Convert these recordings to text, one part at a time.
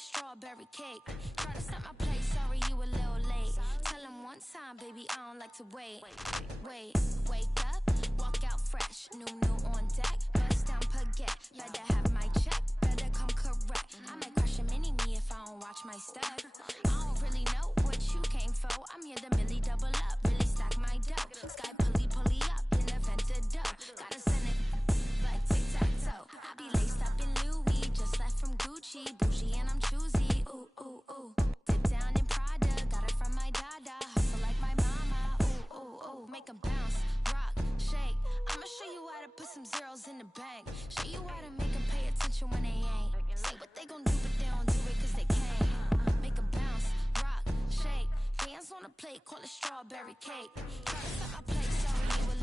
it strawberry cake. Try to stop my play, sorry you a little late. Tell him one time, baby, I don't like to wait. Wake up, walk out fresh, new on deck. Bust down baguette, better have my check, better come correct. I might crush a mini-me if I don't watch my step. I don't really know what you came for. I'm here to Millie double up, really stack my dough. Sky pulley up, in the vented dough. Gotta send it like tic-tac-toe. I be laced up in Louis, just left from Gucci. Bougie and I'm choosy, ooh, ooh, ooh. Dip down in Prada, got it from my dada. Hustle like my mama, ooh, ooh, ooh. Make 'em bounce, rock, shake. I'ma show you how to put some zeros in the bank. Show you how to make 'em pay attention when they ain't. Say what they gon' do, but they don't do it 'cause they can't. Make 'em bounce, rock, shake. Hands on the plate, call it strawberry cake. Try to stop my plate, sorry you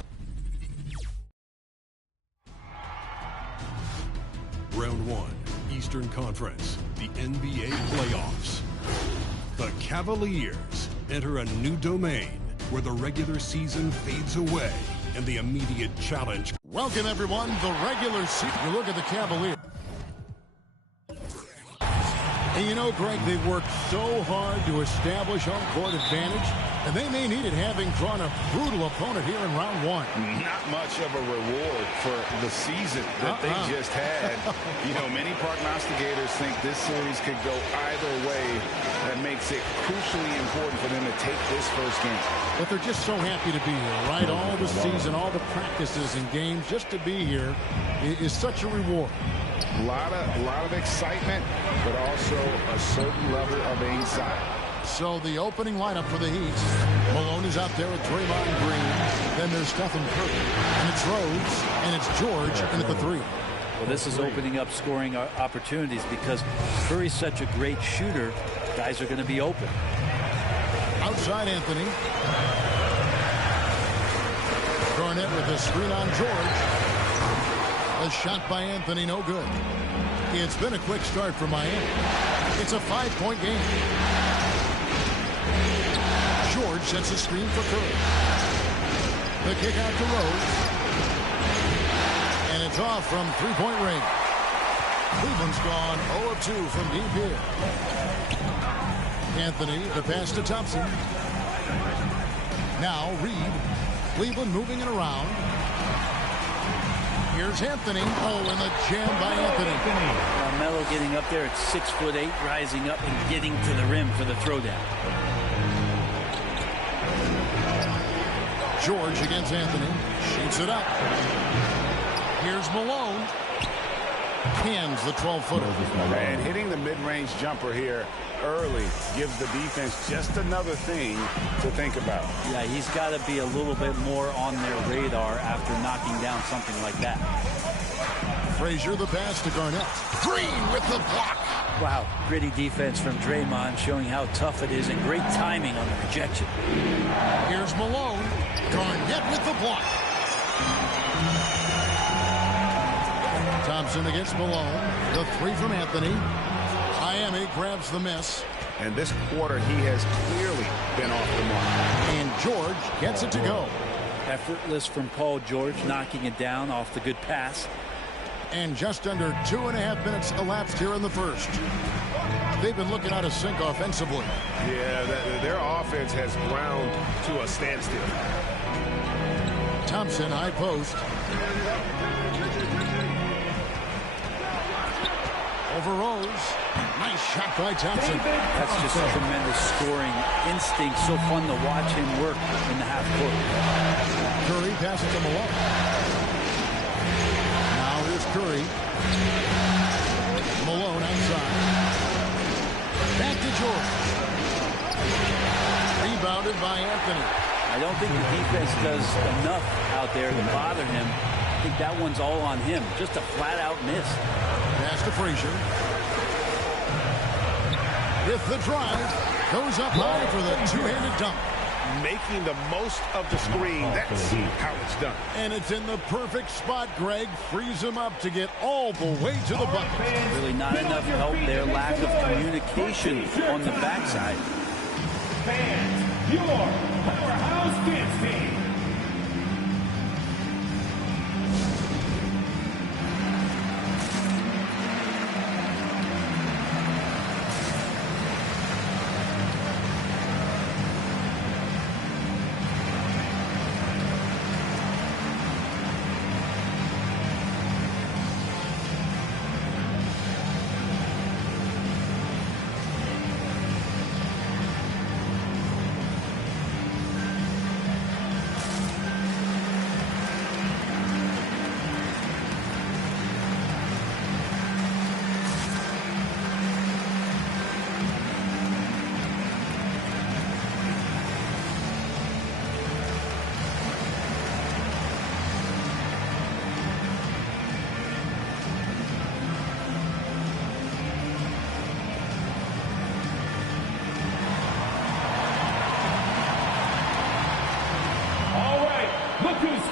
a Round 1, Eastern Conference, the NBA playoffs. The Cavaliers enter a new domain where the regular season fades away and the immediate challenge. Welcome, everyone. The regular season. You look at the Cavaliers. And you know, Greg, they've worked so hard to establish home court advantage, and they may need it having drawn a brutal opponent here in round 1. Not much of a reward for the season that they just had. You know, many prognosticators think this series could go either way. That makes it crucially important for them to take this first game. But they're just so happy to be here, right? All the season, all the practices and games, just to be here is such a reward. A lot of excitement, but also a certain level of anxiety. So the opening lineup for the Heat. Malone is out there with Draymond Green. Then there's Stephen Curry. And it's Rhodes. And it's George in at the 3. Well, this is opening up scoring opportunities because Curry's such a great shooter. Guys are going to be open. Outside Anthony. Garnett with a screen on George. A shot by Anthony, no good. It's been a quick start for Miami. It's a 5-point game. George sets a screen for Curry. The kick out to Rose. And it's off from three-point range. Cleveland's gone 0 of 2 from deep here. Anthony, the pass to Thompson. Now Reed. Cleveland moving it around. Here's Anthony. Oh, and the jam by Anthony. Melo getting up there at 6'8", rising up and getting to the rim for the throwdown. George against Anthony. Shoots it up. Here's Malone. Hands the 12-footer. And hitting the mid-range jumper here early gives the defense just another thing to think about. Yeah, he's got to be a little bit more on their radar after knocking down something like that. Frazier the pass to Garnett. Green with the block. Wow, gritty defense from Draymond showing how tough it is and great timing on the rejection. Here's Malone. Garnett with the block. Thompson against Malone. The 3 from Anthony. Miami grabs the miss. And this quarter, he has clearly been off the mark. And George gets it to go. Effortless from Paul George, knocking it down off the good pass. And just under 2.5 minutes elapsed here in the first. They've been looking out of sync offensively. Yeah, their offense has ground to a standstill. Thompson, high post. Over Rose. Nice shot by Thompson. That's just a tremendous scoring instinct. So fun to watch him work in the half court. Curry passes to Malone. Now here's Curry. Malone outside. Back to George. Rebounded by Anthony. I don't think the defense does enough out there to bother him. I think that one's all on him. Just a flat-out miss. Pass to Frazier. With the drive, goes up high for the two-handed dunk. Making the most of the screen. That's how it's done. And it's in the perfect spot, Greg. Frees him up to get all the way to the bucket. Really not enough help there. Lack of communication on the backside. Fans, your powerhouse dance team.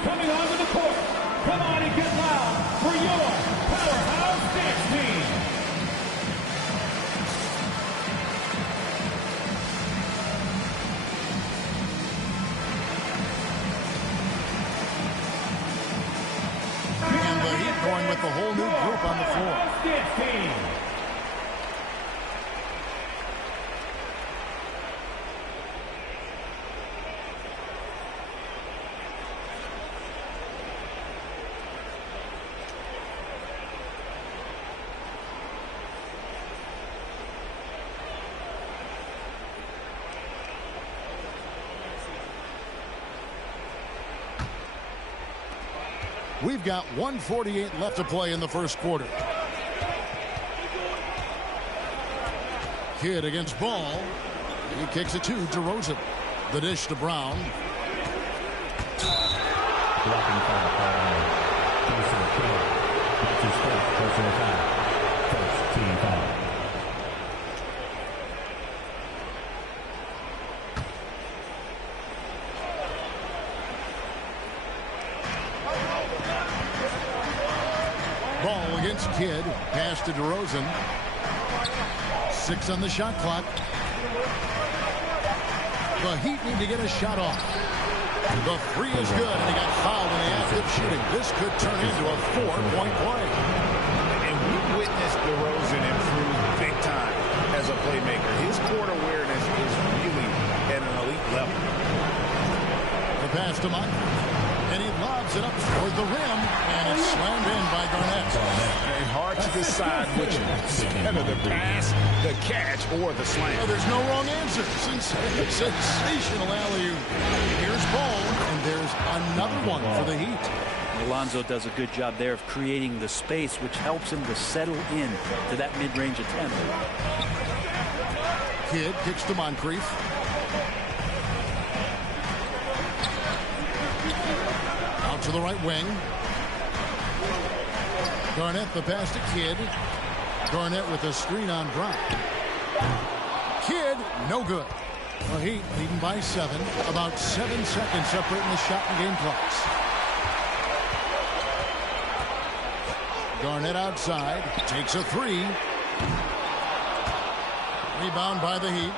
coming onto the court. Come on and get loud for your Powerhouse Dance Team. And the Heat going with the whole new group on the floor. Powerhouse Dance Team. We've got 1:48 left to play in the first quarter. Kidd against Ball. He kicks it to DeRozan. The dish to Brown. Blocking foul called on him. Personal foul. That's his first personal foul. First team foul. Ball against Kidd. Pass to DeRozan. 6 on the shot clock. The Heat need to get a shot off. The three is good, and he got fouled in the act of shooting. This could turn into a 4-point play. And we witnessed DeRozan improve big time as a playmaker. His court awareness is really at an elite level. The pass to Mike. And he lobs it up toward the rim, and it's slammed in by Garnett. And hard to decide which is better, the pass, the catch, or the slam. Well, there's no wrong answer. Sensational alley-oop. Here's Ball, and there's another one for the Heat. Alonzo does a good job there of creating the space, which helps him to settle in to that mid-range attempt. Kidd kicks to Moncrief. Out to the right wing. Garnett the pass to Kidd. Garnett with a screen on Brown. Kidd, no good. The Heat leading by 7. About 7 seconds separating the shot and game clocks. Garnett outside. Takes a 3. Rebound by the Heat.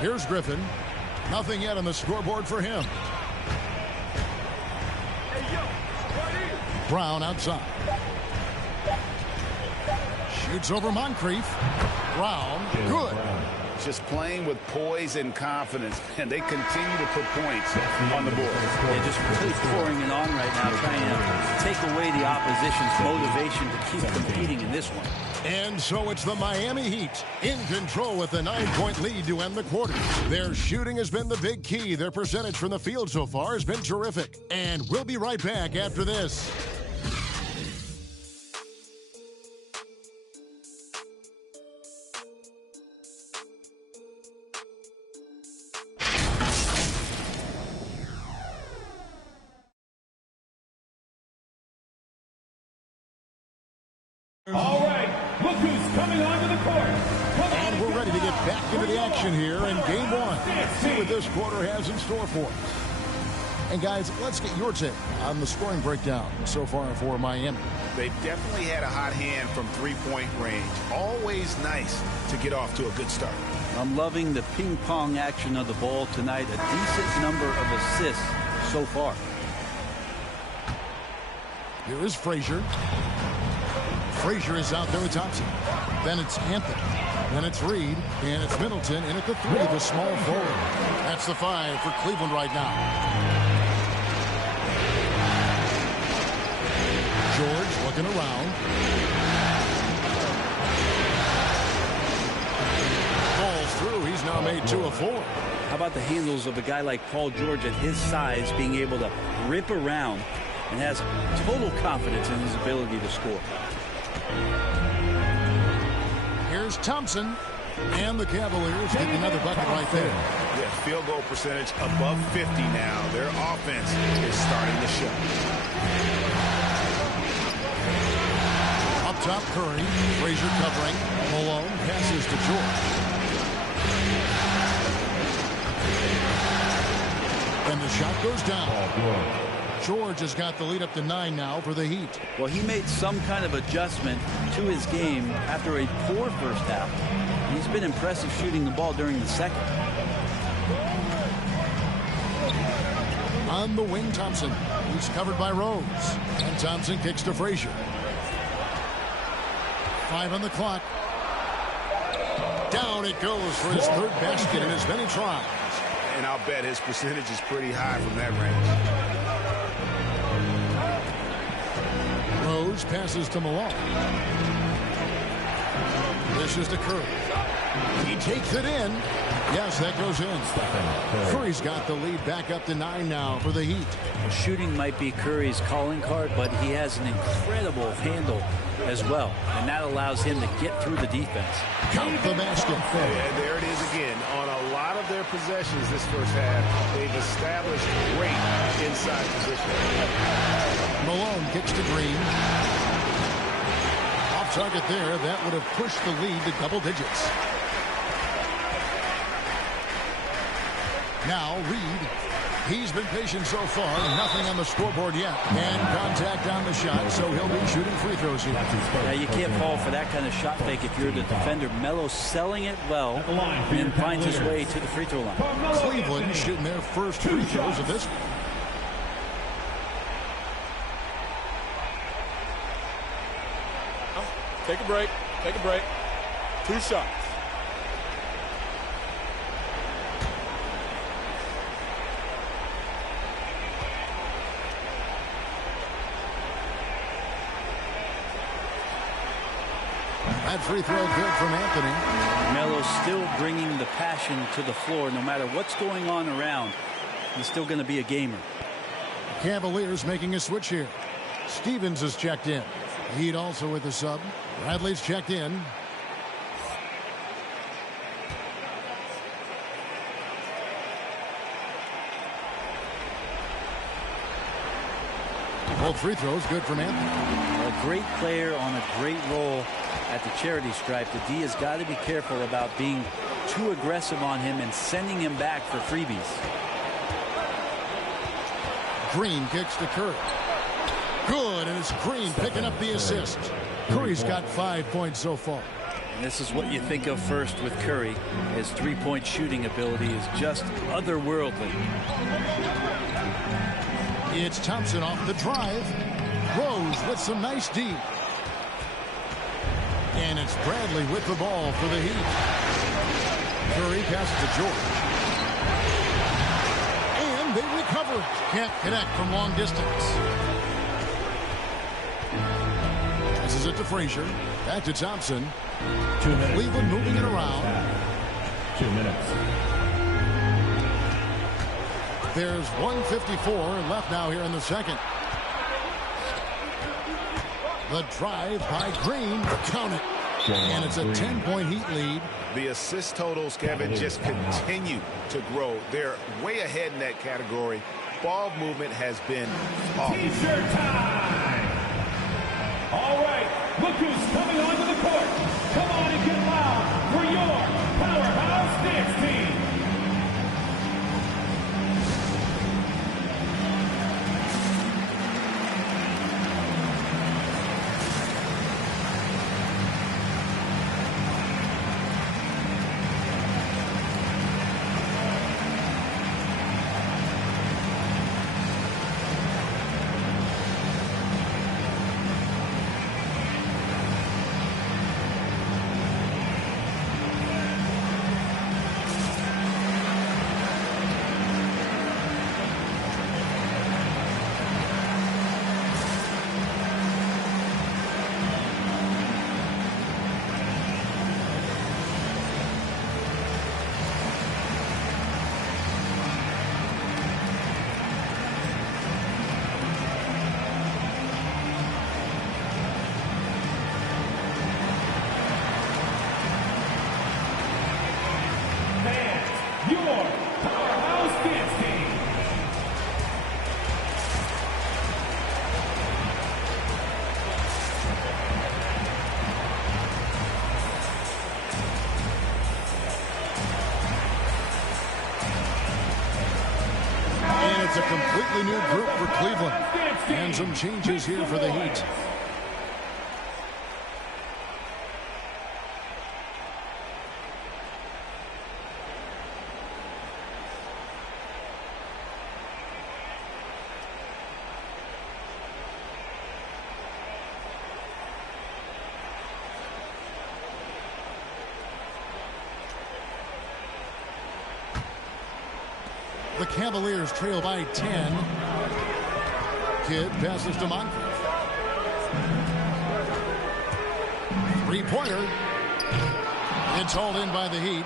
Here's Griffin. Nothing yet on the scoreboard for him. Brown outside. Shoots over Moncrief. Brown, good. Just playing with poise and confidence, and they continue to put points on the board. They're just really pouring it on right now, trying to take away the opposition's motivation to keep competing in this one. And so it's the Miami Heat in control with a 9-point lead to end the quarter. Their shooting has been the big key. Their percentage from the field so far has been terrific. And we'll be right back after this. All right, look who's coming onto the court. And we're ready to get back into the action here in Game 1. See what this quarter has in store for us. And guys, let's get your take on the scoring breakdown so far for Miami. They've definitely had a hot hand from three-point range. Always nice to get off to a good start. I'm loving the ping-pong action of the ball tonight. A decent number of assists so far. Here is Frazier. Frazier is out there with Thompson. Then it's Anthony. Then it's Reed. And it's Middleton in at the 3, the small forward. That's the 5 for Cleveland right now. George looking around. Falls through. He's now made 2 of 4. How about the handles of a guy like Paul George at his size being able to rip around and has total confidence in his ability to score. Here's Thompson. And the Cavaliers get another bucket right there. Yeah, field goal percentage above 50 now. Their offense is starting to show. Up top, Curry. Frazier covering. Malone passes to George. shot goes down. George has got the lead up to 9 now for the Heat. Well, he made some kind of adjustment to his game after a poor first half. He's been impressive shooting the ball during the second. On the wing, Thompson. He's covered by Rose. And Thompson kicks to Frazier. 5 on the clock. Down it goes for his third basket in as many tries. And I'll bet his percentage is pretty high from that range. Rose passes to Malone. This is to Curry. He takes it in. Yes, that goes in. Curry's got the lead back up to 9 now for the Heat. Shooting might be Curry's calling card, but he has an incredible handle as well, and that allows him to get through the defense. Count the basket. And there it is again. On a lot of their possessions this first half, they've established great inside position. Malone kicks to Green. Off target there. That would have pushed the lead to double digits. Now Reed. He's been patient so far. Nothing on the scoreboard yet. And contact on the shot, so he'll be shooting free throws here. Yeah, you can't fall for that kind of shot fake if you're the defender. Melo selling it well and finds his way to the free throw line. Cleveland shooting their first free throws of this one. Take a break. Take a break. 2 shots. That free throw good from Anthony. Melo's still bringing the passion to the floor. No matter what's going on around, he's still going to be a gamer. Cavaliers making a switch here. Stevens is checked in. Heat also with the sub. Bradley's checked in. Both free throws good from Anthony. A great player on a great role at the charity stripe. The D has got to be careful about being too aggressive on him and sending him back for freebies. Green kicks to Curry. Good, and it's Green picking up the assist. Curry's got 5 points so far. And this is what you think of first with Curry. His three-point shooting ability is just otherworldly. It's Thompson off the drive. Rose with some nice D. And it's Bradley with the ball for the Heat. Curry passes to George. And they recover. Can't connect from long distance. Passes it to Frazier. Back to Thompson. 2 minutes. Cleveland moving it around. 2 minutes. There's 1:54 left now here in the second. The drive by Green. Count it. And it's a 10-point Heat lead. The assist totals, Kevin, just continue to grow. They're way ahead in that category. Ball movement has been awesome. T-shirt time. All right, look who's coming onto the court. Come on and get loud for your powerhouse dance team. new group for Cleveland. And some changes here for the Heat. The Cavaliers trail by 10. Kidd passes to Moncrief. Three-pointer. It's hauled in by the Heat.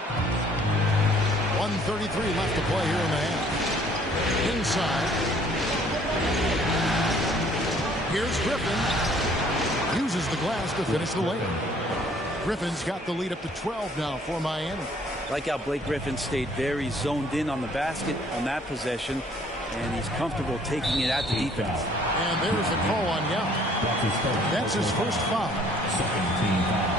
1:33 left to play here in the half. Inside. Here's Griffin. Uses the glass to finish the layup. Griffin's got the lead up to 12 now for Miami. Like how Blake Griffin stayed very zoned in on the basket on that possession, and he's comfortable taking it at the defense. And there's the call on Yao. That's his first foul. Second team foul.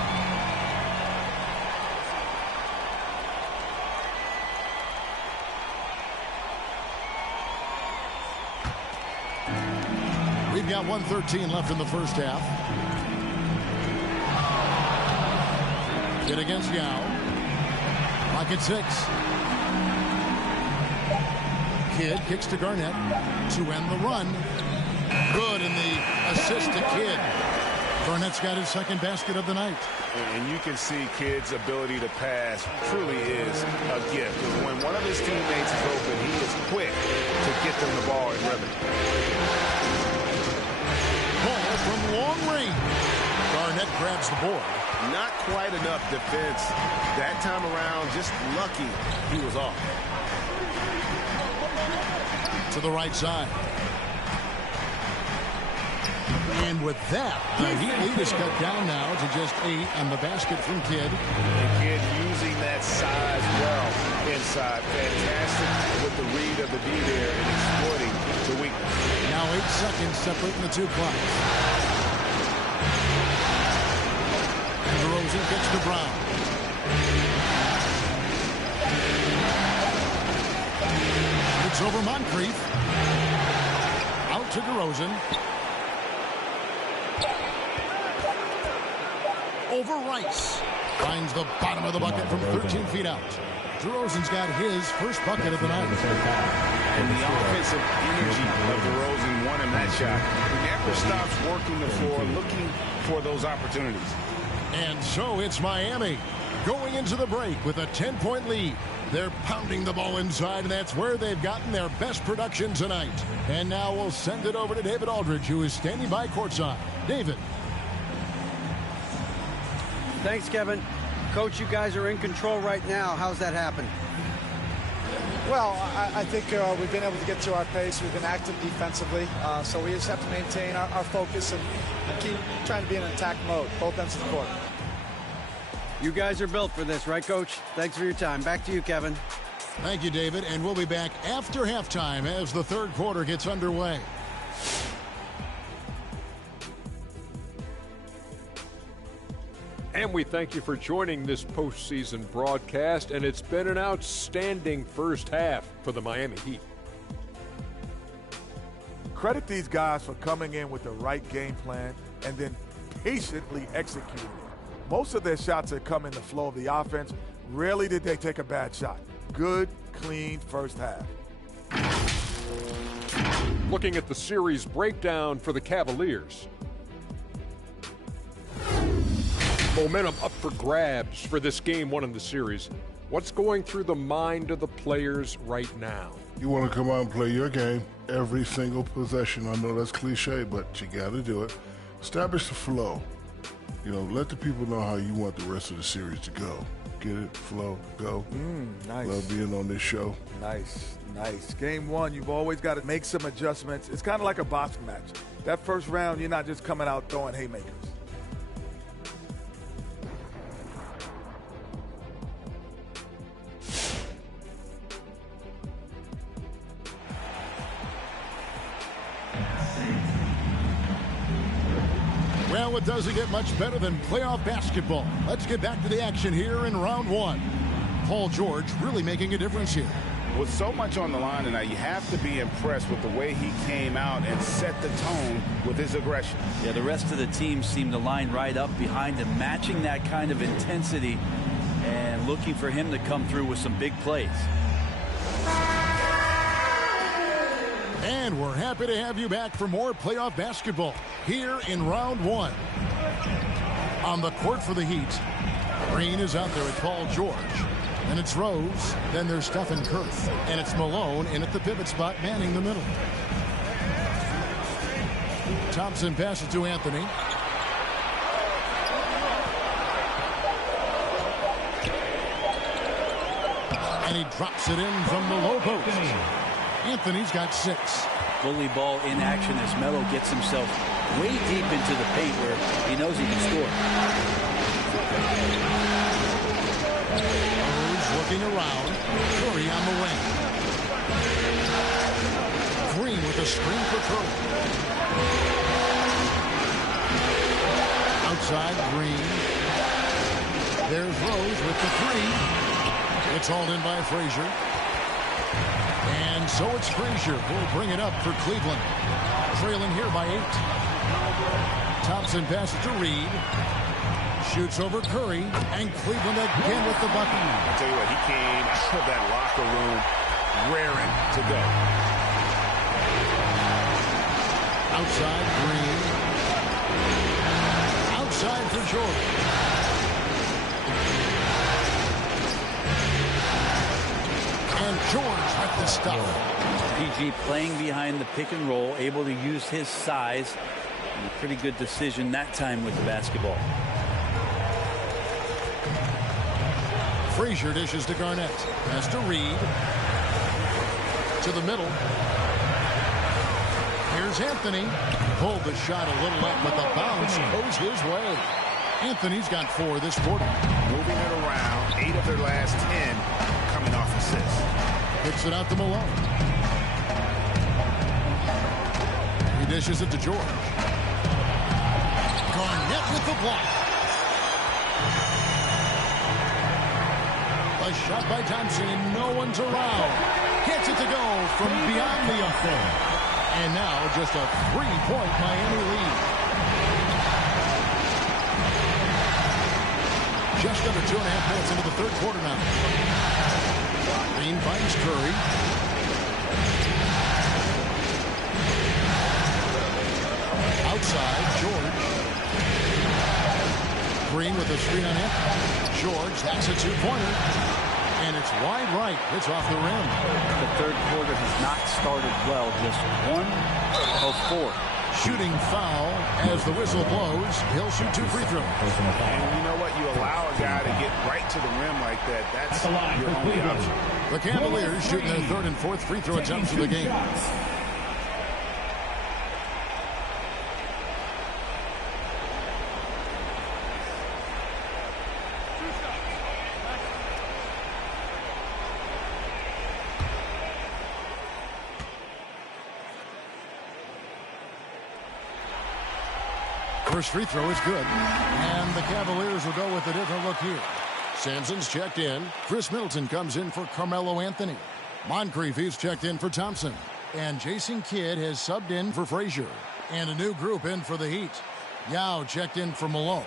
We've got 1:13 left in the first half. Kidd against Yao. Clock at 6. Kidd kicks to Garnett to end the run. Good, and the assist to Kidd. Garnett's got his second basket of the night. And you can see Kidd's ability to pass truly is a gift. When one of his teammates is open, he is quick to get them the ball in rhythm. Ball from long range. Garnett grabs the board. Not quite enough defense that time around. Just lucky he was off. To the right side. And with that, the Heat lead is cut down now to just 8 on the basket from Kidd. And Kidd using that size well inside. Fantastic with the read of the D there and exploiting the weakness. Now 8 seconds separating the two clocks. And DeRozan gets to Brown. It's over Moncrief. Out to DeRozan. Over Rice. Finds the bottom of the bucket from 13 feet out. DeRozan's got his first bucket of the night. And the offensive energy of DeRozan won him that shot. He never stops working the floor, looking for those opportunities. And so it's Miami going into the break with a 10-point lead. They're pounding the ball inside, and that's where they've gotten their best production tonight. And now we'll send it over to David Aldridge, who is standing by courtside. David. Thanks, Kevin. Coach, you guys are in control right now. How's that happen? Well, I think we've been able to get to our pace. We've been active defensively, so we just have to maintain our focus and keep trying to be in attack mode, both ends of the court. You guys are built for this, right, Coach? Thanks for your time. Back to you, Kevin. Thank you, David, and we'll be back after halftime as the third quarter gets underway. And we thank you for joining this postseason broadcast, and it's been an outstanding first half for the Miami Heat. Credit these guys for coming in with the right game plan and then patiently executing it. Most of their shots have come in the flow of the offense. Rarely did they take a bad shot. Good, clean first half. Looking at the series breakdown for the Cavaliers. Momentum up for grabs for this game one in the series. What's going through the mind of the players right now? You want to come out and play your game every single possession. I know that's cliche, but you got to do it. Establish the flow. You know, let the people know how you want the rest of the series to go. Get it? Flow, go. Nice. Love being on this show. Nice, nice. Game one, you've always got to make some adjustments. It's kind of like a boxing match. That first round, you're not just coming out throwing haymakers. Well, it doesn't get much better than playoff basketball. Let's get back to the action here in round one. Paul George really making a difference here. With so much on the line tonight, you have to be impressed with the way he came out and set the tone with his aggression. Yeah, the rest of the team seemed to line right up behind him, matching that kind of intensity and looking for him to come through with some big plays. And we're happy to have you back for more playoff basketball here in round one. On the court for the Heat, Green is out there with Paul George. And it's Rose. Then there's Stephen Curry. And it's Malone in at the pivot spot, manning the middle. Thompson passes to Anthony. And he drops it in from the low post. Anthony's got 6. Bully ball in action as Melo gets himself way deep into the paint where he knows he can score. Rose looking around. Curry on the wing. Green with a screen for Curry. Outside Green. There's Rose with the 3. It's hauled in by Frazier. And so it's Frazier who'll bring it up for Cleveland. Trailing here by 8. Thompson passes to Reed. Shoots over Curry. And Cleveland again with the bucket. I'll tell you what, he came out of that locker room raring to go. Outside Green. Outside for Jordan. And George with the stuff. PG playing behind the pick and roll, able to use his size. And a pretty good decision that time with the basketball. Frazier dishes to Garnett. Pass to Reed. To the middle. Here's Anthony. Pulled the shot a little up, but the bounce goes his way. Anthony's got 4 this quarter. Moving it around. 8 of their last 10 coming off assists. Kicks it out to Malone. He dishes it to George. Garnett with the block. A shot by Thompson and no one's around. Gets it to go from beyond the arc. And now just a 3-point Miami lead. Just under 2.5 minutes into the third quarter now. Green finds Curry. Outside, George. Green with a screen on him. George, that's a 2-pointer. And it's wide right. It's off the rim. The third quarter has not started well. Just 1 of 4. Shooting foul as the whistle blows. He'll shoot 2 free throws. And you know what? You allow a guy to get right to the rim like that. That's your only option. The Cavaliers shooting their 3rd and 4th free throw attempts of the game. First free throw is good. And the Cavaliers will go with a different look here. Sampson's checked in. Chris Middleton comes in for Carmelo Anthony. Moncrief is checked in for Thompson. And Jason Kidd has subbed in for Frazier. And a new group in for the Heat. Yao checked in for Malone.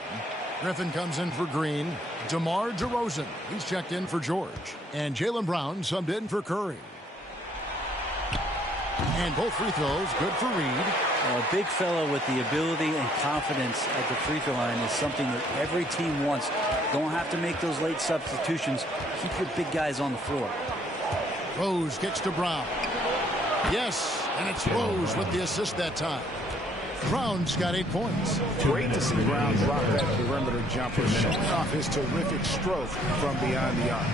Griffin comes in for Green. DeMar DeRozan, he's checked in for George. And Jaylen Brown subbed in for Curry. And both free throws good for Reed. A big fellow with the ability and confidence at the free throw line is something that every team wants. Don't have to make those late substitutions. Keep your big guys on the floor. Rose kicks to Brown. Yes, and it's Rose with the assist that time. Brown's got 8 points. Great to see Brown drop that perimeter jumper, showing off his terrific stroke from beyond the arc.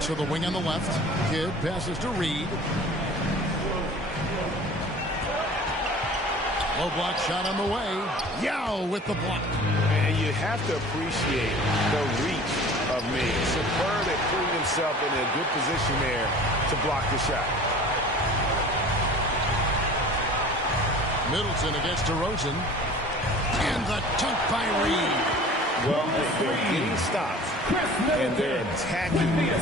To the wing on the left. Kidd passes to Reed. Low block shot on the way. Yao with the block. And you have to appreciate the reach of me. Superb at putting himself in a good position there to block the shot. Middleton against DeRozan. And the dunk by Reed. They're getting stops, and they're attacking on the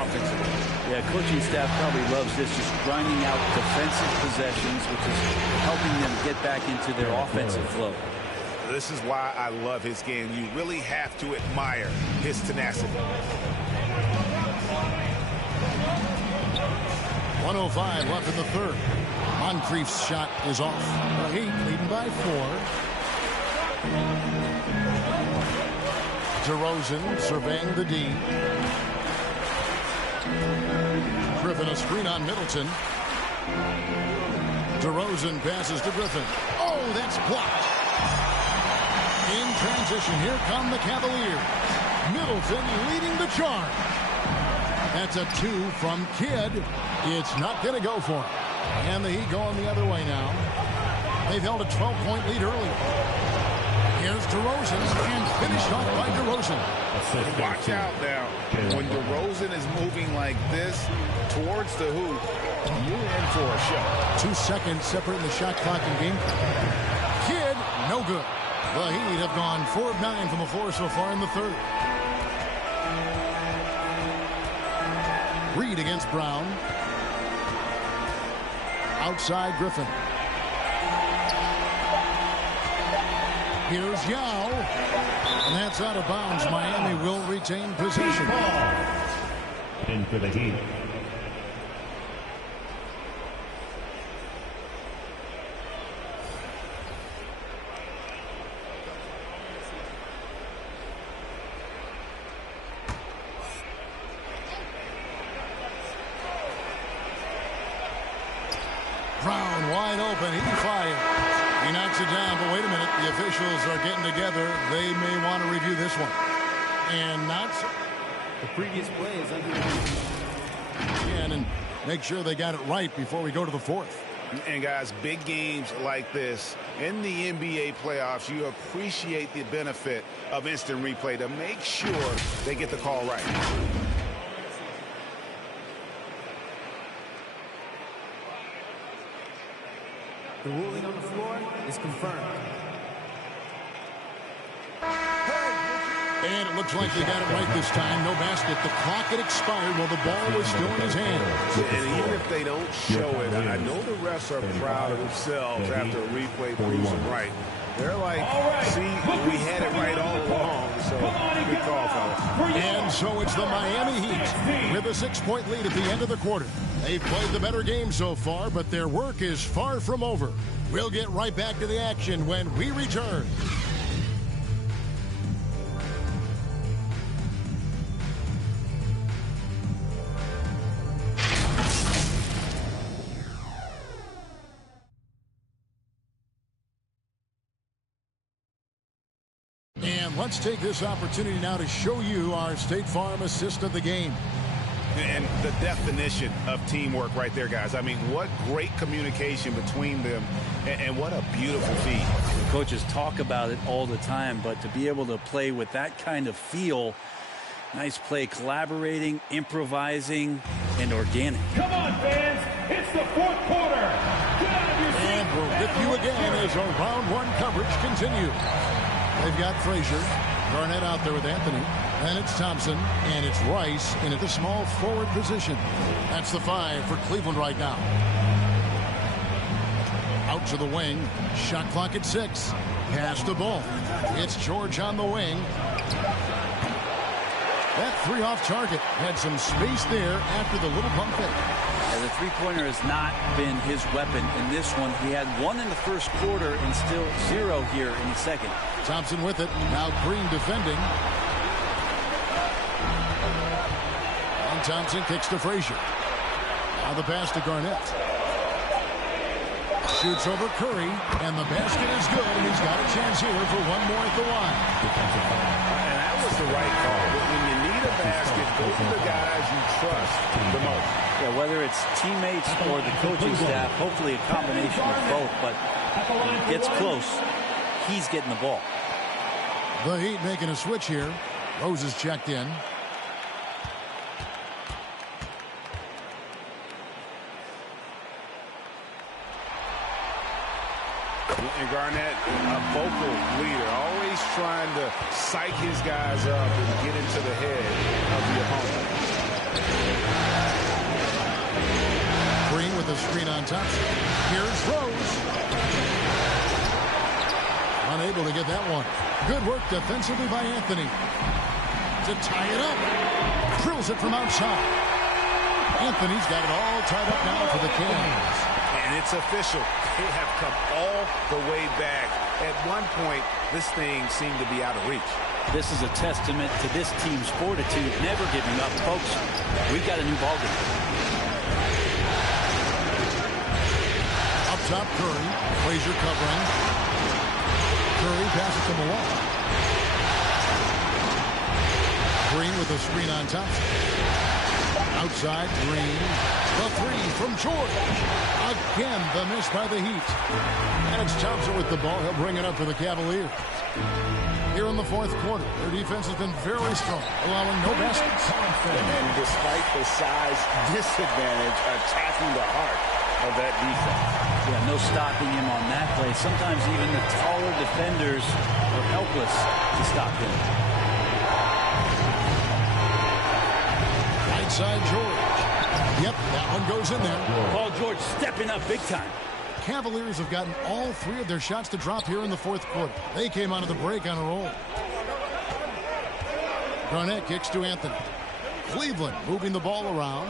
offensive end. Yeah, coaching staff probably loves this, just grinding out defensive possessions, which is helping them get back into their offensive flow. This is why I love his game. You really have to admire his tenacity. 1:05 left in the third. Moncrief's shot is off. The Heat leading by 4. DeRozan surveying the D. Griffin a screen on Middleton. DeRozan passes to Griffin. Oh, that's blocked. In transition, here come the Cavaliers. Middleton leading the charge. That's a 2 from Kidd. It's not going to go for him. And the Heat going the other way now. They've held a 12-point lead earlier. Here's DeRozan and finished off by DeRozan. Watch out now. When DeRozan is moving like this towards the hoop, you're in for a show. 2 seconds separating the shot clock and game. Kidd, no good. The Heat have gone 4 of 9 from the floor so far in the third. Reed against Brown. Outside Griffin. Here's Yao. And that's out of bounds. Miami will retain possession. In for the Heat. Brown wide open. He fires. He knocks it down, but wait a minute. The officials are getting together. They may want to review this one. And not the previous play is under again, and make sure they got it right before we go to the fourth. And guys, big games like this in the NBA playoffs, you appreciate the benefit of instant replay to make sure they get the call right. The ruling on the floor is confirmed. And it looks like they got it right this time. No basket. The clock had expired while the ball was still in his hands. And even if they don't show it, I know the refs are proud of themselves after a replay proves them right. They're like, see, we had it right all along. So, good call, fellas. And so it's the Miami Heat with a 6-point lead at the end of the quarter. They've played the better game so far, but their work is far from over. We'll get right back to the action when we return. And let's take this opportunity now to show you our State Farm assist of the game. And the definition of teamwork right there, guys. I mean, what great communication between them, and what a beautiful feed. The coaches talk about it all the time, but to be able to play with that kind of feel, nice play, collaborating, improvising, and organic. Come on, fans. It's the fourth quarter. Get out of your seat. And we're with you again as our round one coverage continues. They've got Frazier, Garnett out there with Anthony. Then it's Thompson, and it's Rice in at the small forward position. That's the 5 for Cleveland right now. Out to the wing. Shot clock at 6. Pass the ball. It's George on the wing. That 3 off target. Had some space there after the little pump fake. The three-pointer has not been his weapon in this one. He had 1 in the first quarter and still 0 here in the second. Thompson with it. Now Green defending. And Thompson kicks to Frazier. Now the pass to Garnett. Shoots over Curry, and the basket is good, and he's got a chance here for one more at the line. And that was the right call. When you need a basket, those are the guys you trust the most. Yeah, whether it's teammates or the coaching staff, hopefully a combination of both, but when it gets close, he's getting the ball. The Heat making a switch here. Rose is checked in. And Garnett, a vocal leader, always trying to psych his guys up and get into the head of the opponent. Green with a screen on top. Here's Rose. Unable to get that one. Good work defensively by Anthony. To tie it up. Drills it from outside. Anthony's got it all tied up now for the Cavs. And it's official. They have come all the way back. At one point, this thing seemed to be out of reach. This is a testament to this team's fortitude, never giving up. Folks, we've got a new ballgame. Up top, Curry. Frazier covering. Curry passes to Malone. Green with a screen on top. Outside, Green. The three from George. Again, the miss by the Heat. And it's Thompson with the ball. He'll bring it up for the Cavaliers. Here in the fourth quarter, their defense has been very strong, allowing no baskets. And despite the size disadvantage, attacking the heart of that defense. Yeah, no stopping him on that play. Sometimes even the taller defenders are helpless to stop him. Right side, George. Yep, that one goes in there. Paul George stepping up big time. Cavaliers have gotten all three of their shots to drop here in the fourth quarter. They came out of the break on a roll. Garnett kicks to Anthony. Cleveland moving the ball around.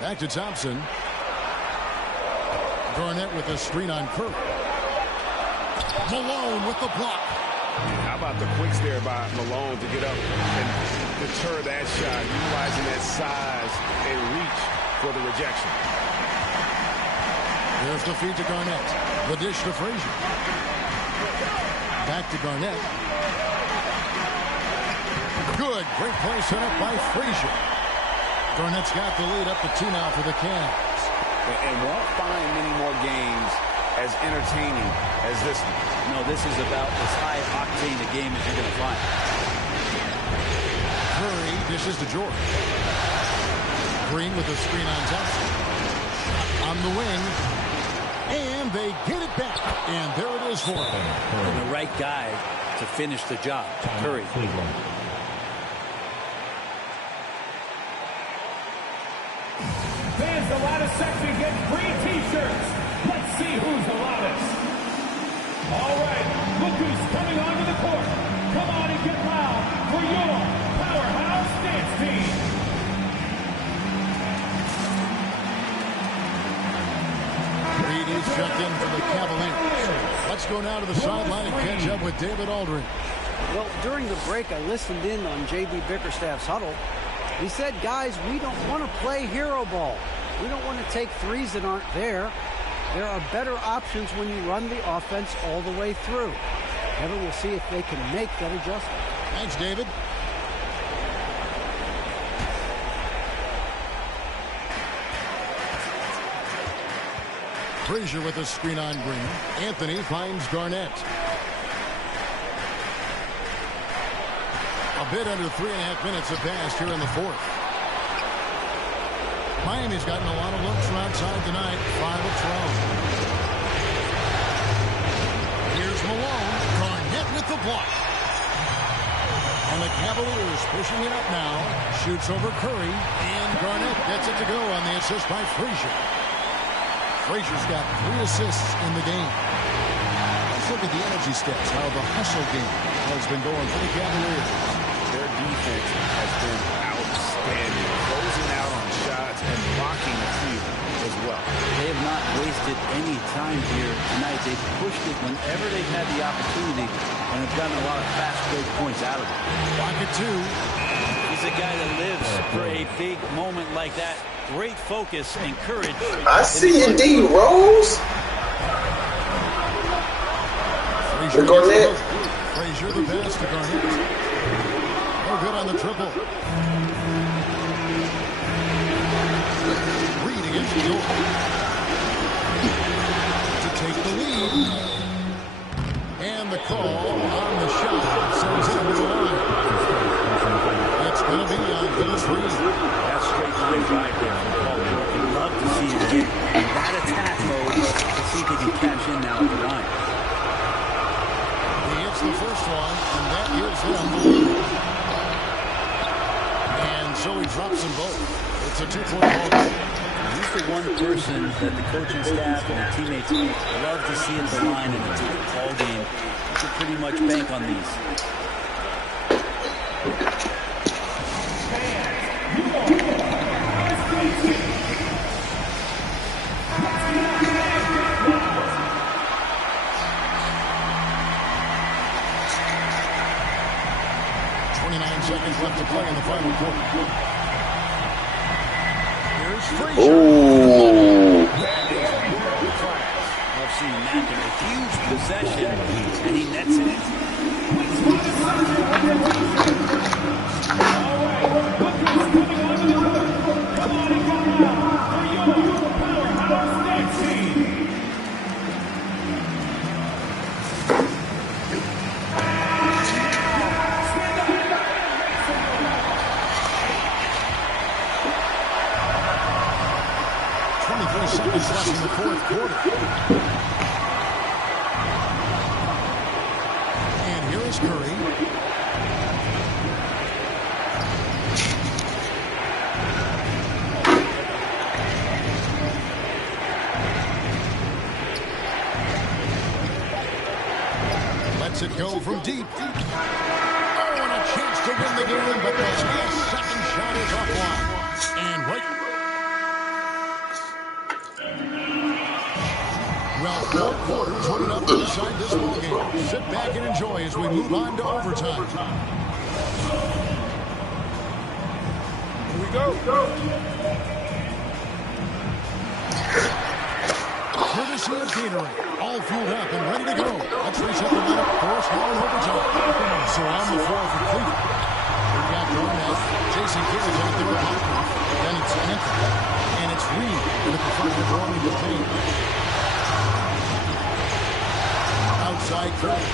Back to Thompson. Garnett with a screen on Curry. Malone with the block. How about the quicks there by Malone to get up and deter that shot, utilizing that size and reach for the rejection. There's the feed to Garnett. The dish to Frazier. Back to Garnett. Good. Great play set up by Frazier. Garnett's got the lead up to 2 now for the Cavs. And won't find many more games as entertaining as this one. No, this is about as high octane a game as you're going to find. Curry dishes to George. Green with a screen on Thompson. On the wing. And they get it back. And there it is for them. And the right guy to finish the job. Curry. Fans, the loudest section gets free T-shirts. Let's see who's the loudest. All right, look who's coming onto the court. Come on and get loud for your powerhouse dance team. Reed is checked in for the Cavaliers. Let's go now to the sideline and catch up with David Aldridge. Well, during the break, I listened in on J.B. Bickerstaff's huddle. He said, guys, we don't want to play hero ball. We don't want to take threes that aren't there. There are better options when you run the offense all the way through. Evan will see if they can make that adjustment. Thanks, David. Frazier with a screen on Green. Anthony finds Garnett. A bit under 3.5 minutes have passed here in the fourth. Miami's gotten a lot of looks from outside tonight. 5 of 12. Here's Malone. Garnett with the block. And the Cavaliers pushing it up now. Shoots over Curry. And Garnett gets it to go on the assist by Frazier. Frazier's got 3 assists in the game. Let's look at the energy stats. How the hustle game has been going for the Cavaliers. Their defense has been outstanding, closing out on shots and blocking the few as well. They have not wasted any time here tonight. They've pushed it whenever they've had the opportunity and have gotten a lot of fast break points out of it. Pocket 2. He's a guy that lives for a big moment like that. Great focus and courage. I see you, D. Rose. Frazier, Garnett. Frazier the pass to Garnett. No good on the triple. Reed against George. To take the lead. And the call on the shot sends him to the line. It's going to be on Dennis Reed. That's straight line drive there from Paul George. You'd love to see that It's a 2-point ball. He's the one person that the coaching staff and the teammates love to see at the line in a ball game. You can pretty much bank on these. Seconds left to play in the final quarter. Here's Frazier. Oh. Love seeing that. A huge possession, and he nets it. Seconds left in the fourth quarter. And here is Curry. Lets it go from deep. Oh, and a chance to win the game, but this second shot is offline. And right. Well, fourth quarter's running up to decide this ballgame. Sit back and enjoy as we move on to overtime. Here we go. Courtesy of Gatorade. All fueled up and ready to go. Let's reset the lineup first now in overtime. So on the floor for Cleveland. We've got Garnett, Jason Kidd out there at Hopkins. Then it's Anthony. And it's Reed in the preferred performing to Payne. Outside Curry.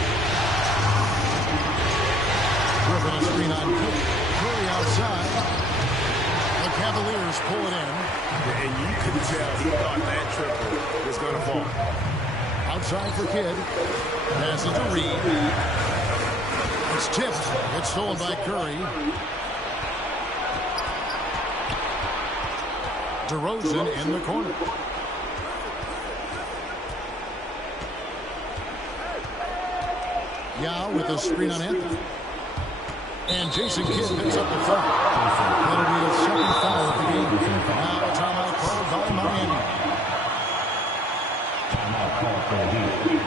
Griffin a screen on Kidd. Curry outside. The Cavaliers pull it in. And you could tell he thought that triple was going to fall. Outside for Kidd. Passes to Reed. It's tipped. It's stolen by Curry. DeRozan in the corner. Yao with a screen on Anthony. And Jason Kidd picks up the foul. That'll be his second foul of the game. Now a timeout called by Miami. Timeout called for the Heat.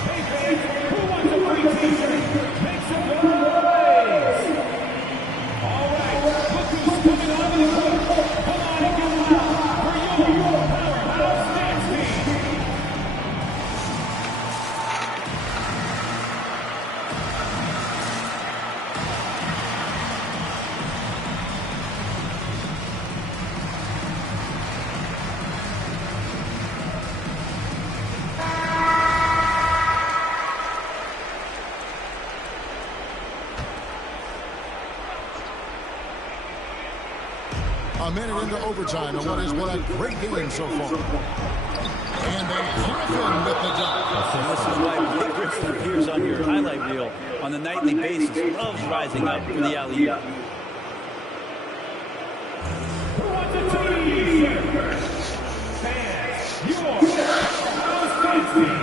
Hey fans, who wants a free t-shirt? Make some noise! All right, look who's coming onto the court. Come on and get loud for your powerhouse dance team. A minute into overtime and what has been a great game so far. And then Griffin with the dunk. This is why Blake Griffin appears on your highlight reel on a nightly basis. Loves rising up for the alley-oop. Who wants a t-shirt? Fans, your powerhouse dance team.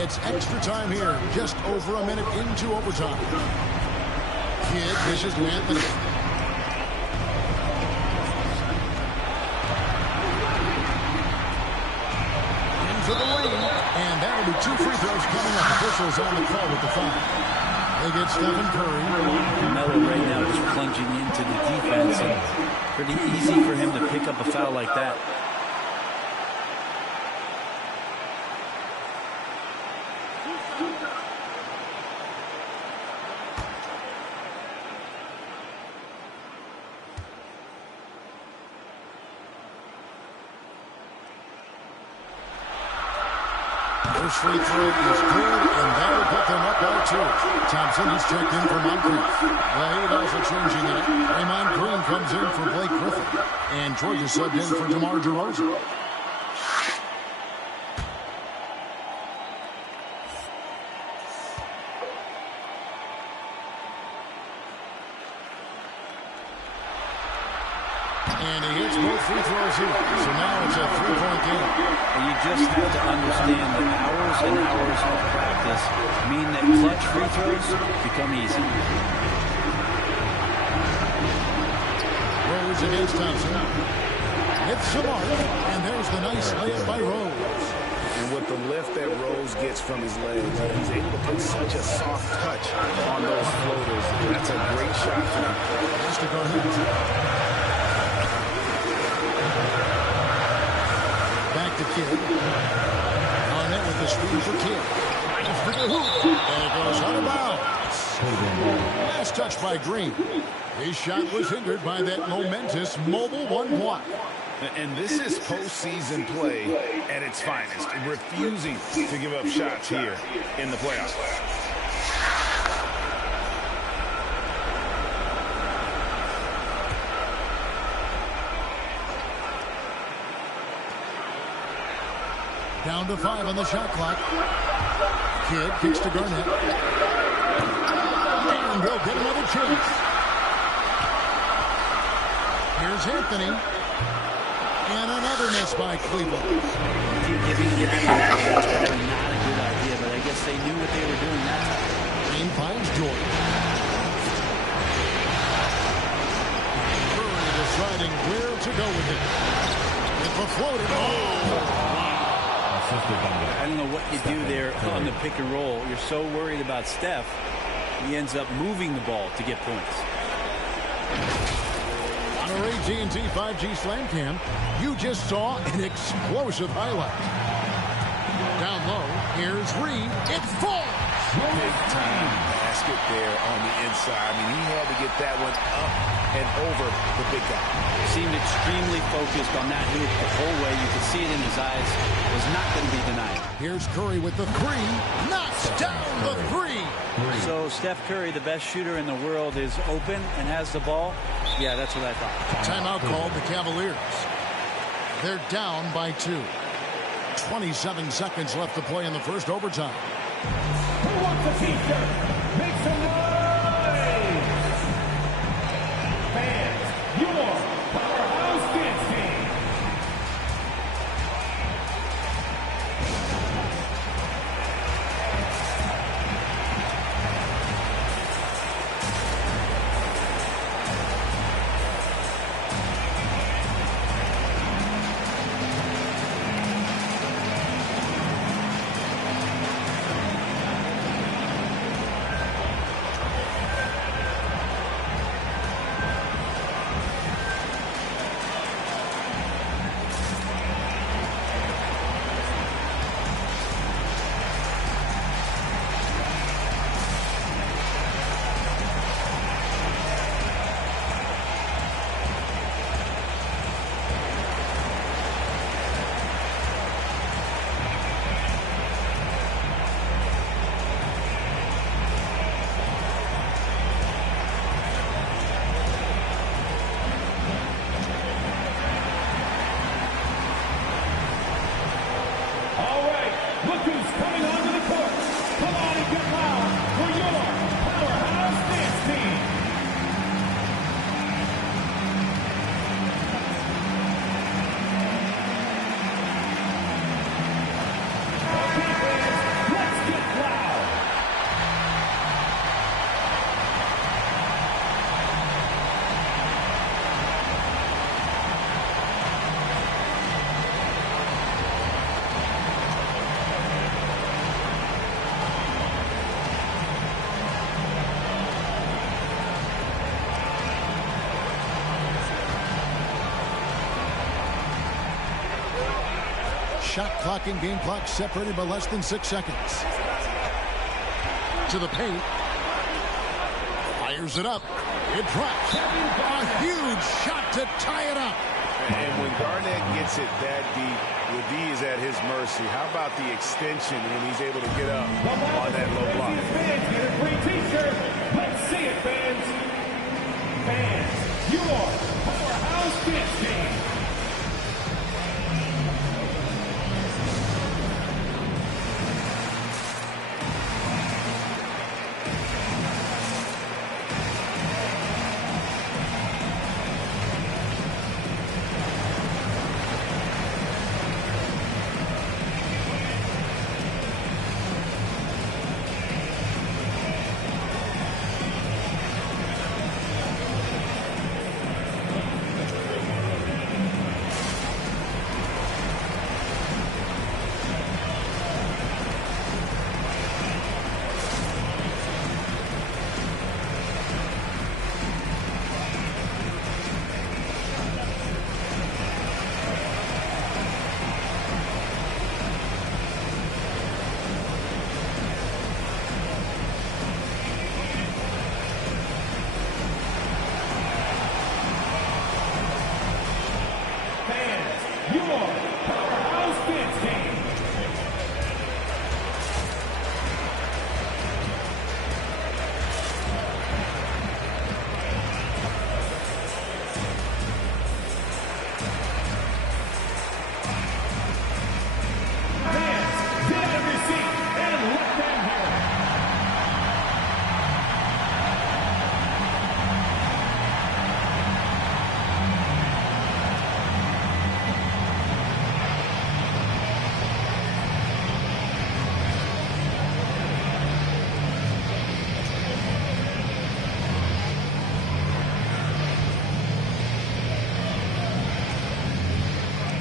It's extra time here, just over a minute into overtime. Kidd dishes to Anthony. 2 free throws coming up. Officials on the call with the foul. They get Stephen Curry. Melo right now just plunging into the defense, and pretty easy for him to pick up a foul like that. First free throw is good, and that will put them up by 2. Thompson is checked in for Moncrief. The Heat also changing it. Draymond Green comes in for Blake Griffin. And Georgia subbed in for DeMar DeRozan. And he hits both free throws here. So now it's a 3-point game. And you just have to understand that hours and hours of practice mean that clutch free throws become easy. Rose against Thompson. It's Samar. And there's the nice layup by Rose. And with the lift that Rose gets from his legs, he's able to put such a soft touch on those floaters. That's a great shot for him. Just to Garnett. Back to Kidd. Garnett with the screen for Kidd. For the hoop. And it goes out of bounds. Last touch by Green. His shot was hindered by that momentous mobile 1 block. And this is postseason play at its finest. Refusing to give up shots here in the playoffs. Down to 5 on the shot clock. Kidd kicks to Garnett. And they'll get another chance. Here's Anthony. And another miss by Cleveland. Giving it out is probably not a good idea, but I guess they knew what they were doing that time. Green finds Jordan. Curry deciding where to go with it. With the floater. Oh! I don't know what you do there on the pick and roll. You're so worried about Steph, he ends up moving the ball to get points. On our AT&T 5G Slam Cam, you just saw an explosive highlight. Down low, here's Reed. It falls! Big time basket there on the inside. I mean, he had to get that one up and over the big guy. Seemed extremely focused on that hoop the whole way. You could see it in his eyes. Was not going to be denied. Here's Curry with the 3. Knocks down the 3. So Steph Curry, the best shooter in the world, is open and has the ball. Yeah, that's what I thought. Timeout called the Cavaliers. They're down by 2. 27 seconds left to play in the first overtime. Who wants a t-shirt? Make some noise! Fans, your powerhouse dance team. shot clock and game clock separated by less than 6 seconds. To the paint. Fires it up. It drops. A huge shot to tie it up. And when Garnett gets it that deep, Ledee is at his mercy. How about the extension when he's able to get up on that low block? Fans get a free T-shirt. Let's see it, fans. Fans, your Powerhouse Kids team.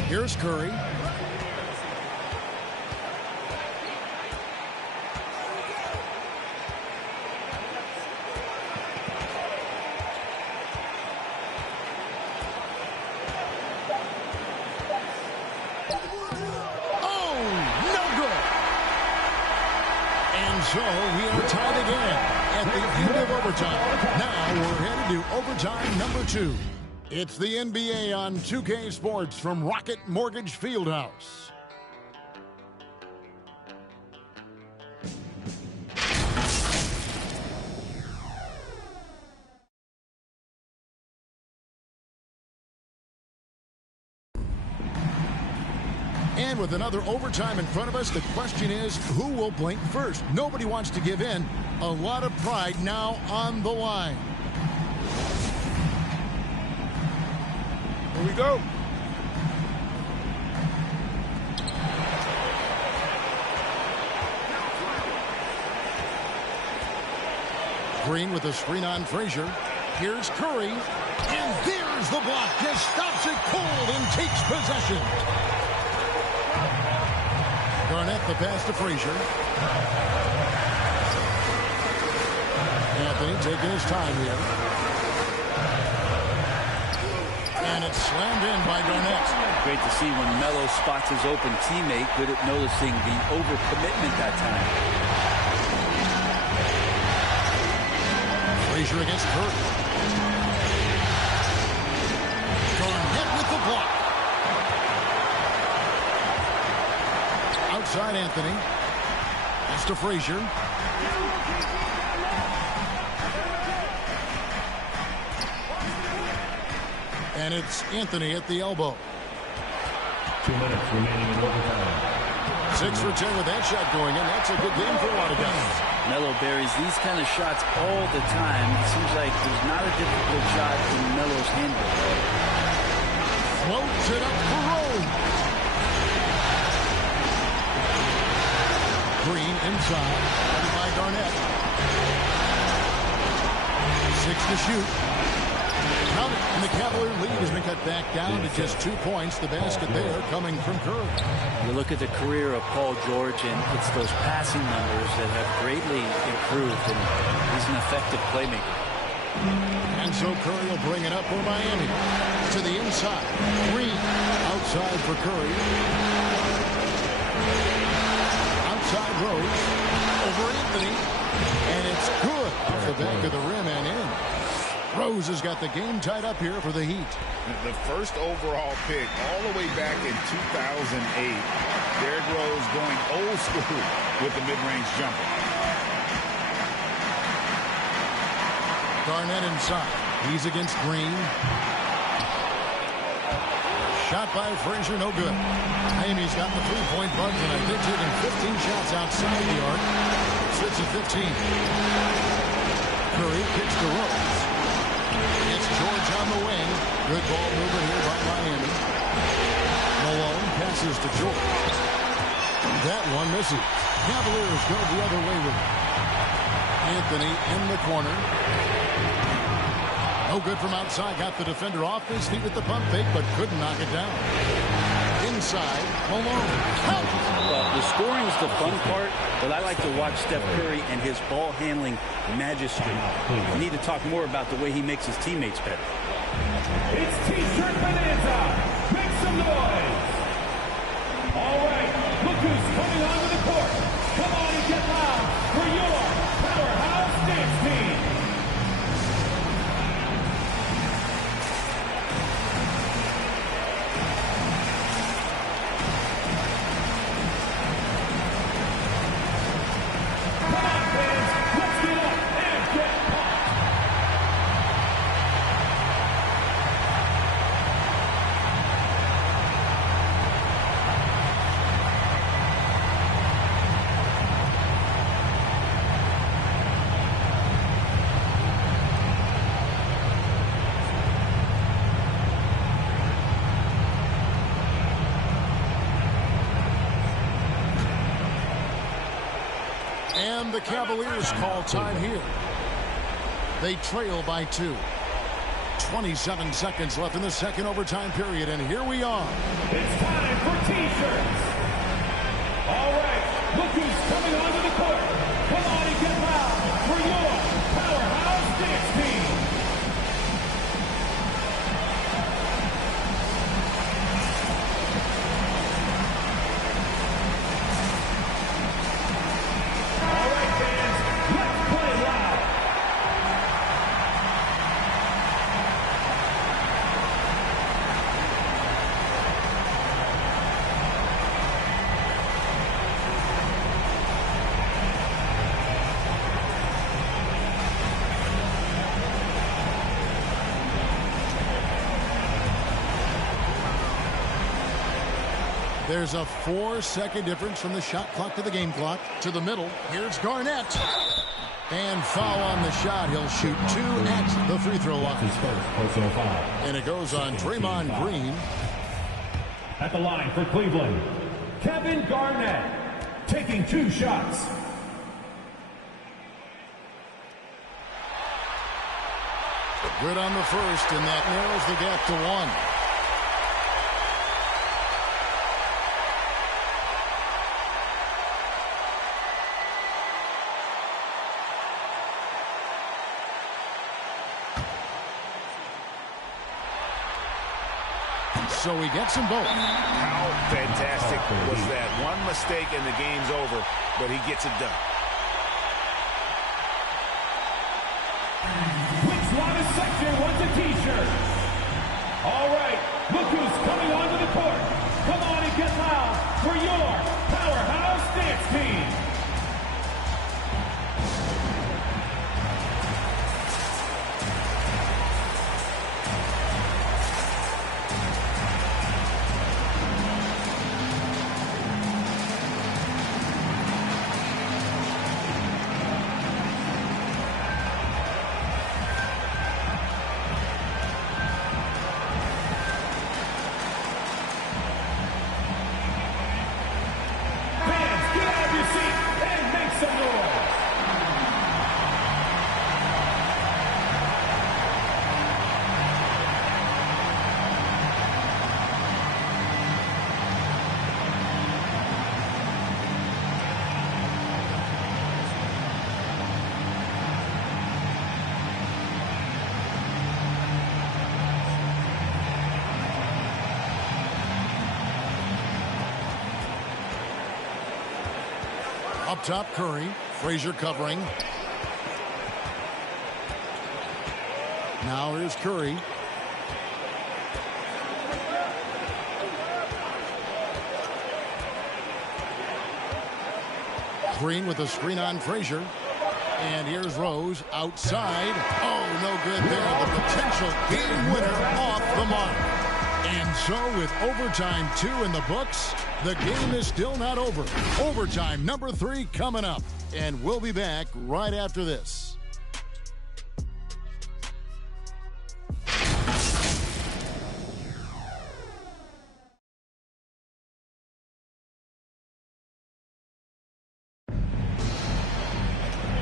Here's Curry. So we are tied again at the end of overtime. Now we're headed to overtime number 2. It's the NBA on 2K Sports from Rocket Mortgage Fieldhouse. And with another overtime in front of us, the question is, who will blink first? Nobody wants to give in. A lot of pride now on the line. Here we go. Green with a screen on Frazier. Here's Curry. And there's the block. Just stops it cold and takes possession. Garnett the pass to Frazier. Anthony taking his time here. And it's slammed in by Garnett. Great to see when Melo spots his open teammate. Good at noticing the overcommitment that time. Frazier against Curry. Garnett with the block. Outside Anthony. That's to Frazier. And it's Anthony at the elbow. 2 minutes remaining in overtime. 6 for 10 with that shot going in. That's a good game for a lot of guys. Melo buries these kind of shots all the time. It seems like there's not a difficult shot in Melo's handle. Floats it up for Rose. Green inside, headed by Garnett. 6 to shoot. Count it, and the Cavalier lead has been cut back down to just 2 points. The basket there coming from Curry. You look at the career of Paul George, and it's those passing numbers that have greatly improved, and he's an effective playmaker. And so Curry will bring it up for Miami. To the inside. Green outside for Curry. throws over Anthony. And it's good off the back of the rim and in. Rose has got the game tied up here for the Heat. The first overall pick all the way back in 2008. Derrick Rose going old school with the mid-range jumper. Garnett inside. He's against Green. Shot by Frazier, no good. Amy's got the three-point bug tonight. They're taking 15 shots outside the arc. Sits at 15. Curry kicks to Rose. It's George on the wing. Good ball movement here by Miami. Malone passes to George. That one misses. Cavaliers go the other way with it. Anthony in the corner. No good from outside. Got the defender off his feet with the pump fake, but couldn't knock it down. Inside, Malone. Well, the scoring is the fun part, but I like to watch Steph Curry and his ball handling majesty. We need to talk more about the way he makes his teammates better. It's T-shirt bonanza. Make some noise. All right, look who's coming onto the court. Come on and get loud for your powerhouse dance team. And the Cavaliers call time here. They trail by 2. 27 seconds left in the second overtime period, and here we are. It's time for T-shirts. All right, look who's coming onto the court. Come on and get loud for your powerhouse dance team. There's a 4-second difference from the shot clock to the game clock. To the middle. Here's Garnett. And foul on the shot. He'll shoot 2 at the free throw line. And it goes on Draymond Green. At the line for Cleveland, Kevin Garnett taking 2 shots. Good on the first, and that narrows the gap to 1. So he gets them both. How fantastic was that? One mistake and the game's over, but he gets it done. Which Lotus section wants a T-shirt? All right, look who's coming onto the court. Come on and get loud for your powerhouse dance team. Up top, Curry. Frazier covering. Now here's Curry. Green with a screen on Frazier. And here's Rose outside. Oh, no good there. The potential game winner off the mark. And so with overtime 2 in the books, the game is still not over. Overtime number 3 coming up. And we'll be back right after this.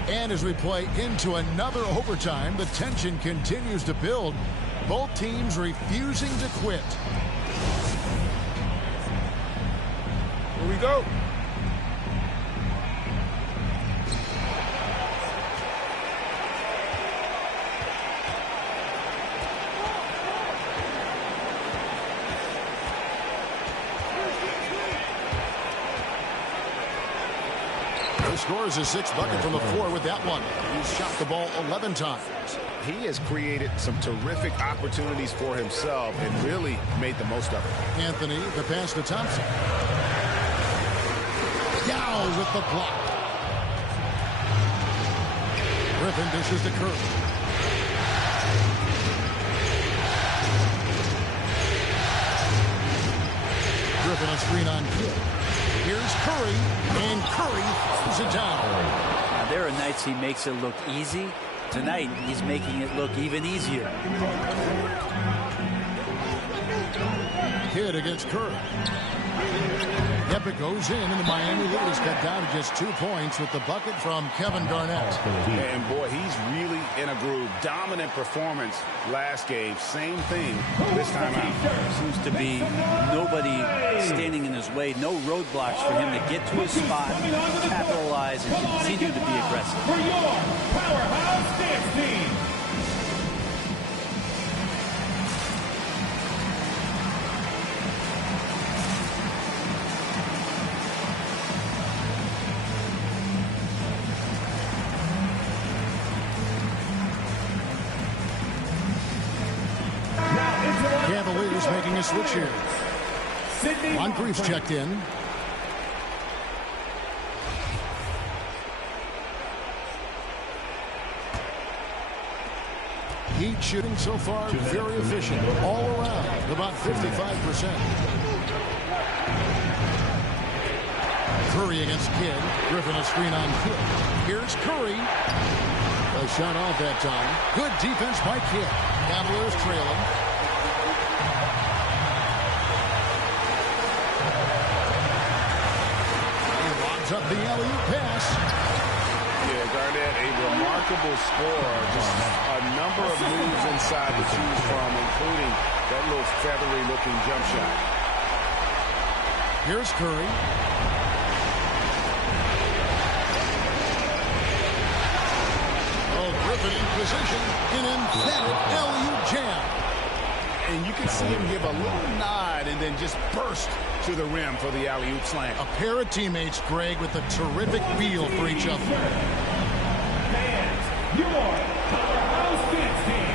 And as we play into another overtime, the tension continues to build. Both teams refusing to quit. Here we go. Scores his 6th bucket from the floor with that one. He's shot the ball 11 times. He has created some terrific opportunities for himself and really made the most of it. Anthony, the pass to Thompson. Yao with the block. Griffin dishes to Curry. Griffin a screen on Kidd. Here's Curry, and Curry throws it down. Now, there are nights he makes it look easy. Tonight, he's making it look even easier. Kidd against Curry. Yep, it goes in, and the Miami lead is cut down to just 2 points with the bucket from Kevin Garnett. And boy, he's really in a groove. Dominant performance last game. Same thing this time out. Seems to be nobody standing in his way. No roadblocks for him to get to his spot, capitalize, and continue to be aggressive. For your powerhouse dance team. Cavaliers making a switch here. Moncrief's checked in. Heat shooting so far very efficient. All around, about 55%. Curry against Kidd. Griffin a screen on Kidd. Here's Curry. A shot off that time. Good defense by Kidd. Cavaliers trailing. Up the alley-oop pass. Yeah, Garnett, a remarkable score. Just a number of moves inside to choose from, including that little feathery-looking jump shot. Here's Curry. Oh, Griffin in position. An emphatic alley-oop jam. And you can see him give a little nod and then just burst to the rim for the alley-oop slam. A pair of teammates, Greg, with a terrific feel for each other. And your powerhouse dance team.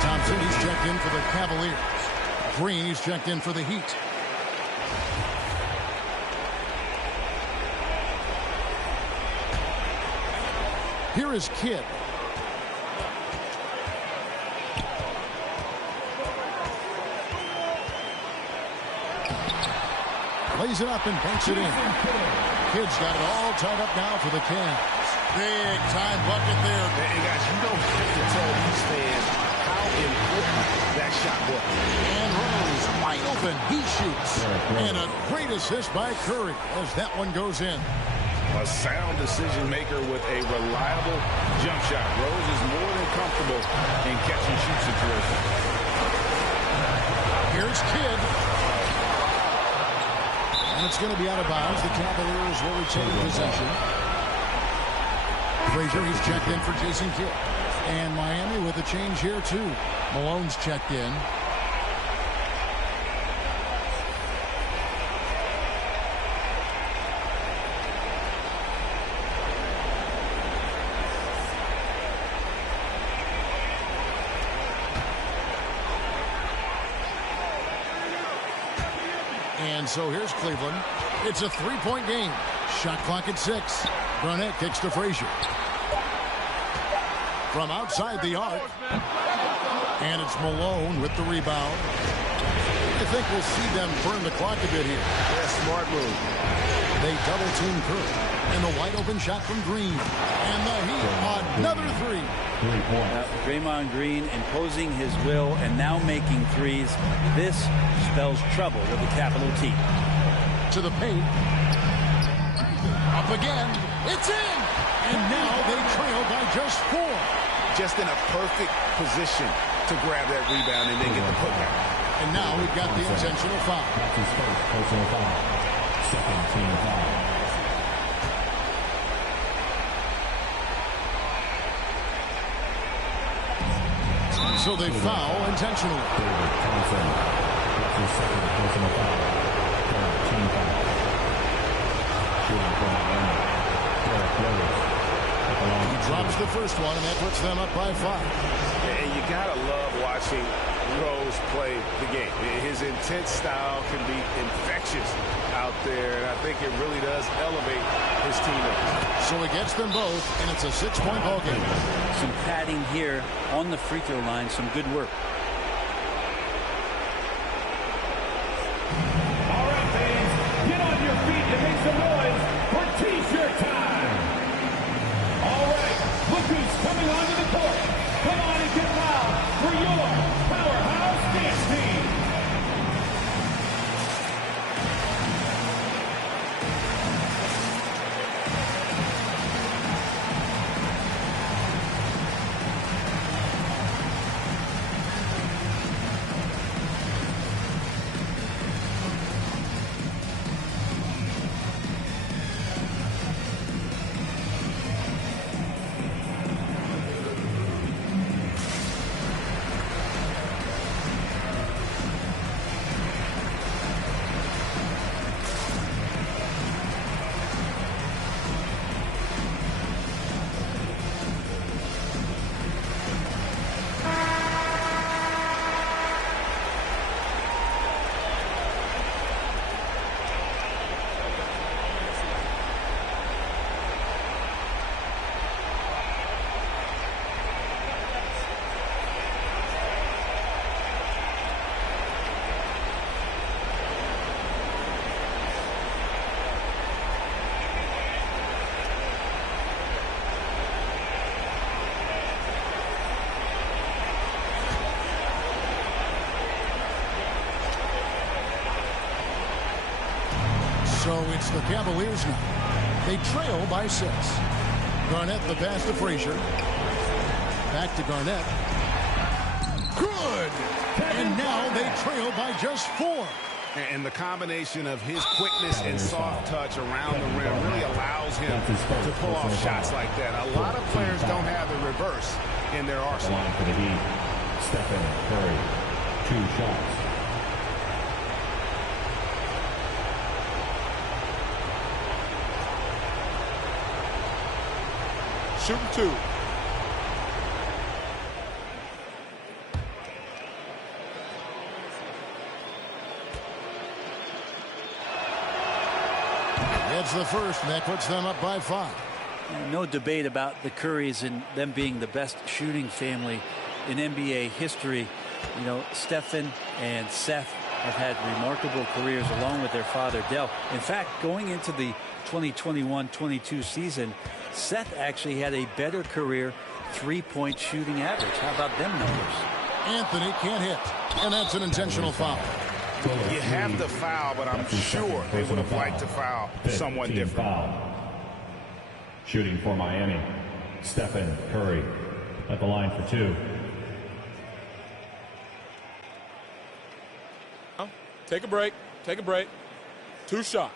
Thompson, he's checked in for the Cavaliers. Green, he's checked in for the Heat. Here is Kidd. Lays it up and banks it in. Kidd's got it all tied up now for the Cavs. Big time bucket there. And guys, you don't have to tell these fans how important that shot was. And Rose wide open. He shoots. And a great assist by Curry as that one goes in. A sound decision maker with a reliable jump shot. Rose is more than comfortable in catch and shoot situations. Here's Kidd. And it's going to be out of bounds. The Cavaliers will retain possession. Frazier, he's checked in for Jason Kidd. And Miami with a change here, too. Malone's checked in. And so here's Cleveland. It's a three-point game. Shot clock at 6. Garnett kicks to Frazier. From outside the arc. And it's Malone with the rebound. I think we'll see them burn the clock a bit here. Yeah, smart move. They double-team Curry. And the wide-open shot from Green. And the Heat, another three. Draymond Green imposing his will and now making threes. This spells trouble with the capital T. To the paint. Up again. It's in. And now they trail by just 4. Just in a perfect position to grab that rebound and then get the putback. And now we've got the intentional foul. That's his first personal foul. Second team foul. So they foul intentionally. David Thompson. That's his second personal foul. Third team foul. Shooting from Miami. Derek Rose. He drops the first one, and that puts them up by 5. And you got to love watching Rose play the game. His intense style can be infectious out there, and I think it really does elevate his teammates. So he gets them both, and it's a 6-point ball game. Some padding here on the free throw line. Some good work. All right, fans, get on your feet and make some noise for T-shirt time. All right, look who's coming onto the court. Come on and get loud for your Powerhouse Dance Team. So it's the Cavaliers now. They trail by 6. Garnett the pass to Frazier. Back to Garnett. Good! And now they trail by just 4. And the combination of his quickness and soft touch around the rim really allows him to pull off shots like that. A lot of players don't have the reverse in their arsenal. Line for the Heat. Stephen Curry. 2 shots. Shooting 2. That's the first, and that puts them up by 5. No debate about the Currys and them being the best shooting family in NBA history. You know, Stephen and Seth have had remarkable careers along with their father, Dell. In fact, going into the 2021-22 season, Seth actually had a better career three-point shooting average. How about them numbers? Anthony can't hit, and that's an intentional foul. You have the foul, but I'm sure they would have liked to foul someone different. Foul. Shooting for Miami, Stephen Curry at the line for 2. Take a break. Take a break. 2 shots.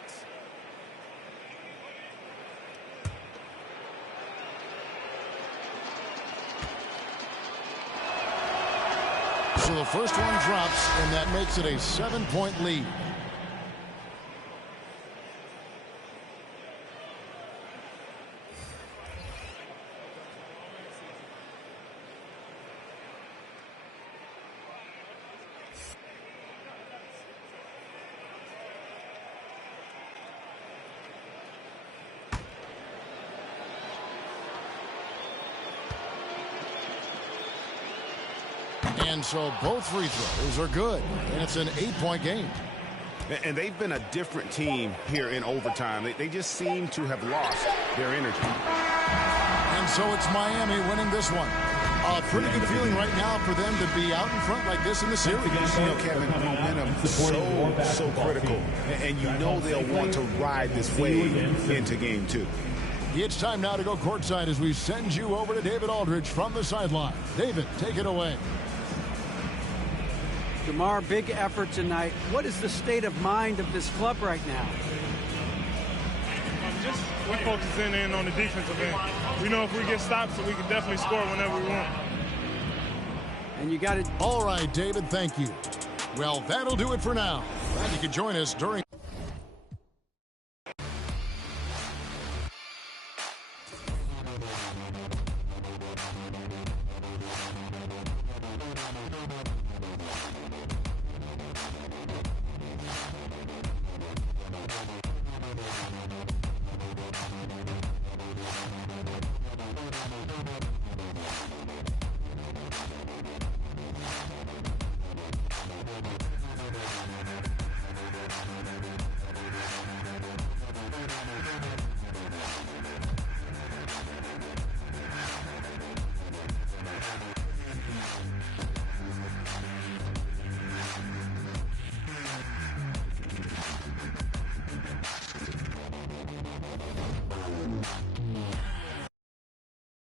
So the first one drops, and that makes it a 7-point lead. And so both free throws are good, and it's an 8-point game. And they've been a different team here in overtime. They just seem to have lost their energy. And so it's Miami winning this one. A pretty good feeling right now for them to be out in front like this in the series. You know, Kevin, momentum so critical. And you know they'll want to ride this wave into game 2. It's time now to go courtside as we send you over to David Aldridge from the sideline. David, take it away. DeMar, big effort tonight. What is the state of mind of this club right now? We're focusing in on the defensive end. We know if we get stopped, so we can definitely score whenever we want. And you got it. All right, David, thank you. Well, that'll do it for now. Glad you could join us during...